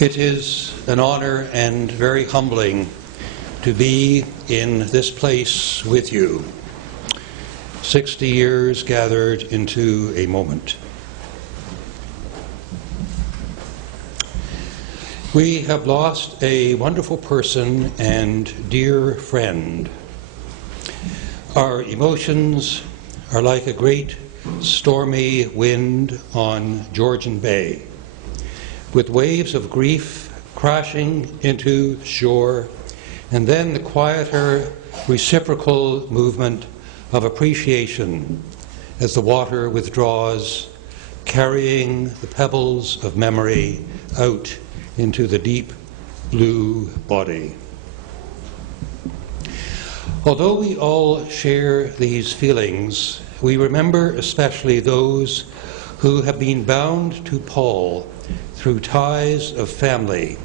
It is an honor and very humbling to be in this place with you. 60 years gathered into a moment. We have lost a wonderful person and dear friend. Our emotions are like a great stormy wind on Georgian Bay, with waves of grief crashing into shore, and then the quieter reciprocal movement of appreciation as the water withdraws, carrying the pebbles of memory out into the deep blue body. Although we all share these feelings, we remember especially those who have been bound to Paul through ties of family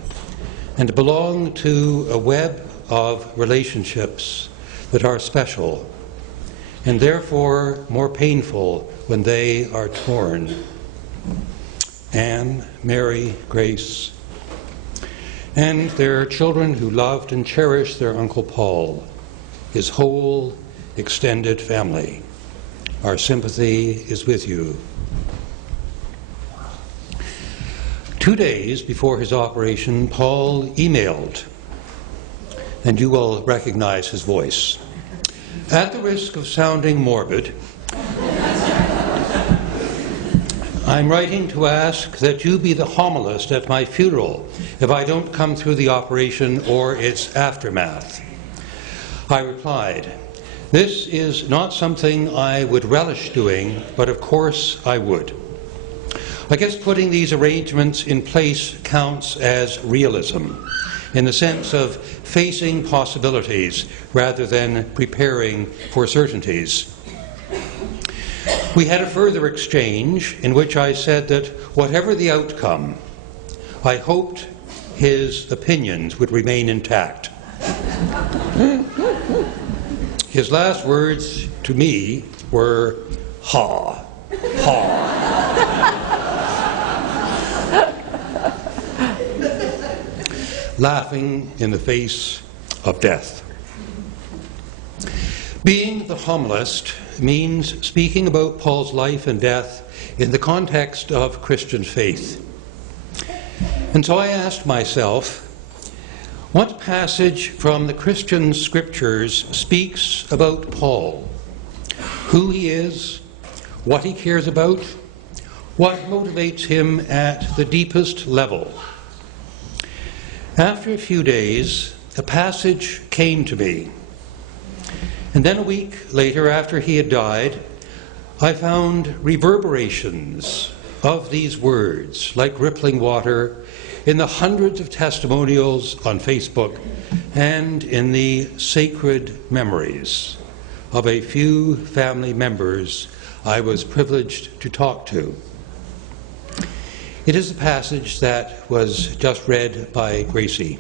and belong to a web of relationships that are special and therefore more painful when they are torn. Anne, Mary, Grace, and their children who loved and cherished their Uncle Paul, his whole extended family. Our sympathy is with you. 2 days before his operation, Paul emailed, and you will recognize his voice. At the risk of sounding morbid, I'm writing to ask that you be the homilist at my funeral if I don't come through the operation or its aftermath. I replied, this is not something I would relish doing, but of course I would. I guess putting these arrangements in place counts as realism, in the sense of facing possibilities rather than preparing for certainties. We had a further exchange in which I said that whatever the outcome, I hoped his opinions would remain intact. His last words to me were, "Ha, ha." Laughing in the face of death. Being the homilist means speaking about Paul's life and death in the context of Christian faith. And so I asked myself, what passage from the Christian scriptures speaks about Paul? Who he is, what he cares about, what motivates him at the deepest level? After a few days, a passage came to me. And then a week later, after he had died, I found reverberations of these words, like rippling water, in the hundreds of testimonials on Facebook and in the sacred memories of a few family members I was privileged to talk to. It is the passage that was just read by Gracie.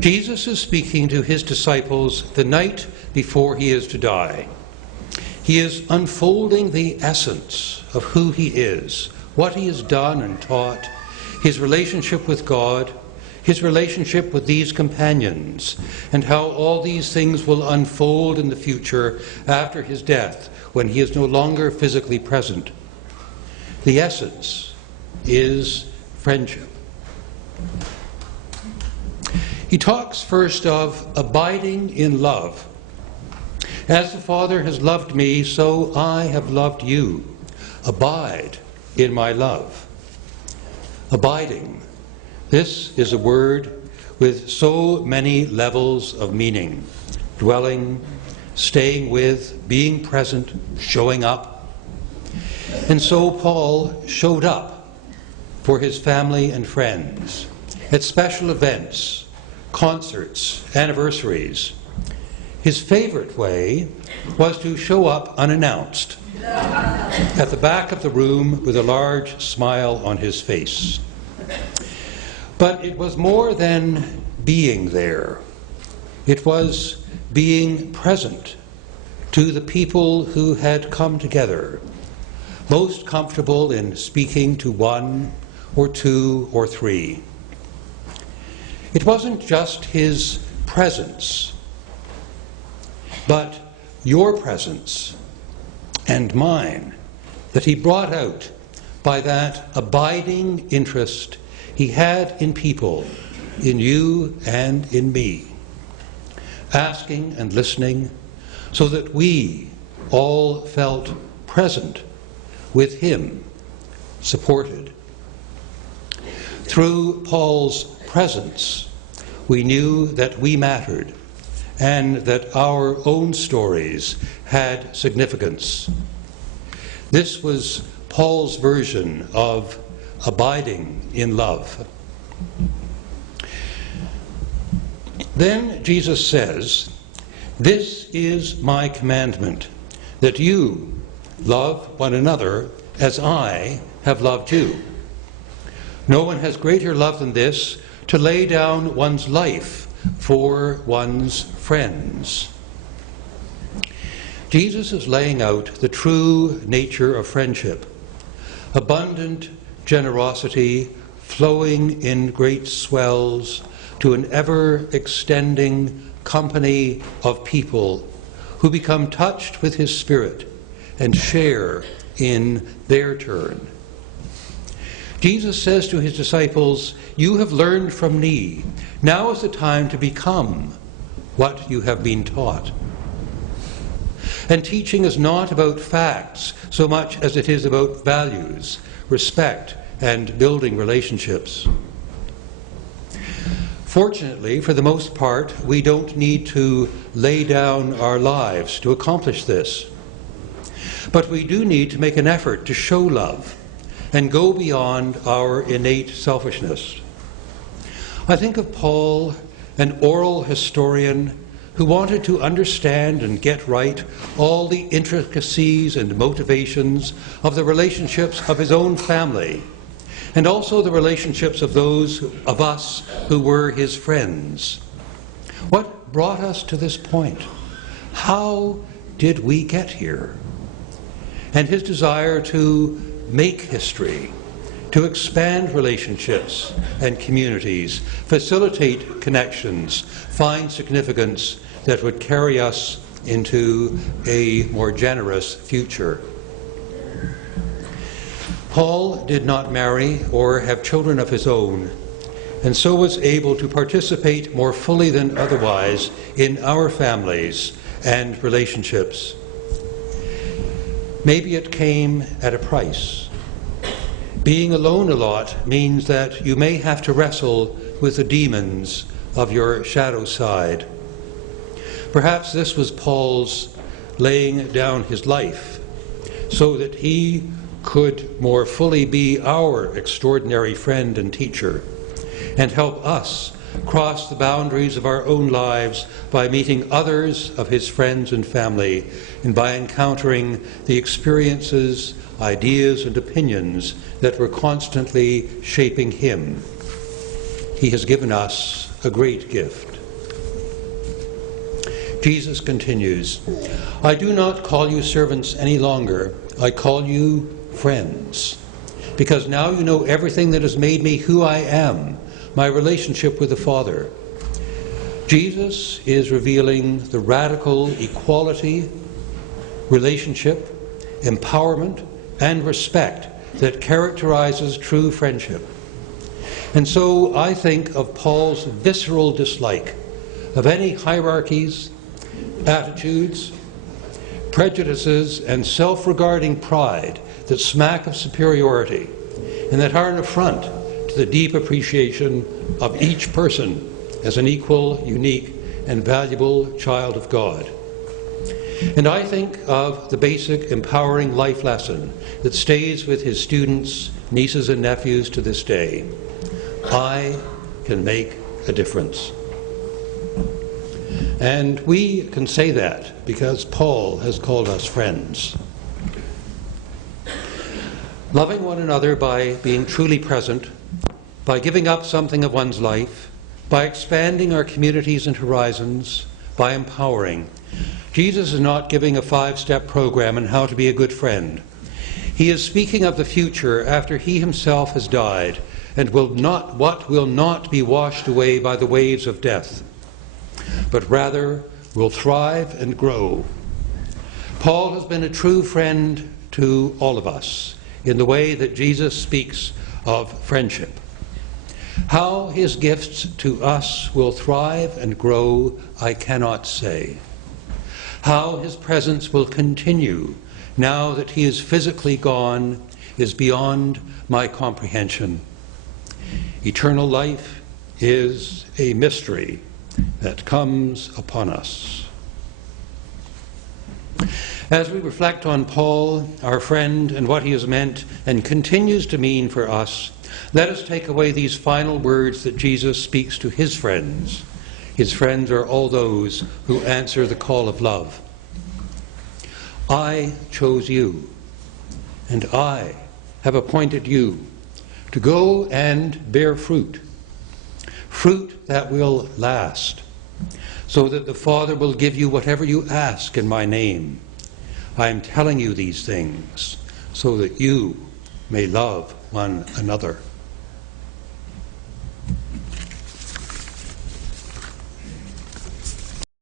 Jesus is speaking to his disciples the night before he is to die. He is unfolding the essence of who he is, what he has done and taught, his relationship with God, his relationship with these companions, and how all these things will unfold in the future after his death, when he is no longer physically present. The essence is friendship. He talks first of abiding in love. As the Father has loved me, so I have loved you. Abide in my love. Abiding. This is a word with so many levels of meaning. Dwelling, staying with, being present, showing up. And so Paul showed up for his family and friends at special events, concerts, anniversaries. His favorite way was to show up unannounced at the back of the room with a large smile on his face. But it was more than being there. It was being present to the people who had come together, most comfortable in speaking to one or two or three. It wasn't just his presence, but your presence and mine that he brought out by that abiding interest he had in people, in you and in me, asking and listening so that we all felt present with him, supported. Through Paul's presence, we knew that we mattered and that our own stories had significance. This was Paul's version of abiding in love. Then Jesus says, "This is my commandment, that you love one another as I have loved you. No one has greater love than this, to lay down one's life for one's friends." Jesus is laying out the true nature of friendship, abundant generosity flowing in great swells to an ever-extending company of people who become touched with his Spirit and share in their turn. Jesus says to his disciples, "You have learned from me. Now is the time to become what you have been taught." And teaching is not about facts so much as it is about values, respect, and building relationships. Fortunately, for the most part, we don't need to lay down our lives to accomplish this. But we do need to make an effort to show love and go beyond our innate selfishness. I think of Paul, an oral historian who wanted to understand and get right all the intricacies and motivations of the relationships of his own family, and also the relationships of those of us who were his friends. What brought us to this point? How did we get here? And his desire to make history, to expand relationships and communities, facilitate connections, find significance that would carry us into a more generous future. Paul did not marry or have children of his own, and so was able to participate more fully than otherwise in our families and relationships. Maybe it came at a price. Being alone a lot means that you may have to wrestle with the demons of your shadow side. Perhaps this was Paul's laying down his life so that he could more fully be our extraordinary friend and teacher and help us cross the boundaries of our own lives by meeting others of his friends and family and by encountering the experiences, ideas, and opinions that were constantly shaping him. He has given us a great gift. Jesus continues, "I do not call you servants any longer. I call you friends, because now you know everything that has made me who I am, my relationship with the Father." Jesus is revealing the radical equality, relationship, empowerment, and respect that characterizes true friendship. And so I think of Paul's visceral dislike of any hierarchies, attitudes, prejudices, and self-regarding pride that smack of superiority and that are an affront to the deep appreciation of each person as an equal, unique, and valuable child of God. And I think of the basic empowering life lesson that stays with his students, nieces and nephews to this day. I can make a difference. And we can say that because Paul has called us friends. Loving one another by being truly present, by giving up something of one's life, by expanding our communities and horizons, by empowering. Jesus is not giving a 5-step program on how to be a good friend. He is speaking of the future after he himself has died, and what will not be washed away by the waves of death, but rather will thrive and grow. Paul has been a true friend to all of us in the way that Jesus speaks of friendship. How his gifts to us will thrive and grow, I cannot say. How his presence will continue now that he is physically gone is beyond my comprehension. Eternal life is a mystery that comes upon us. As we reflect on Paul, our friend, and what he has meant and continues to mean for us, let us take away these final words that Jesus speaks to his friends. His friends are all those who answer the call of love. I chose you, and I have appointed you to go and bear fruit, fruit that will last, so that the Father will give you whatever you ask in my name. I am telling you these things so that you may love one another.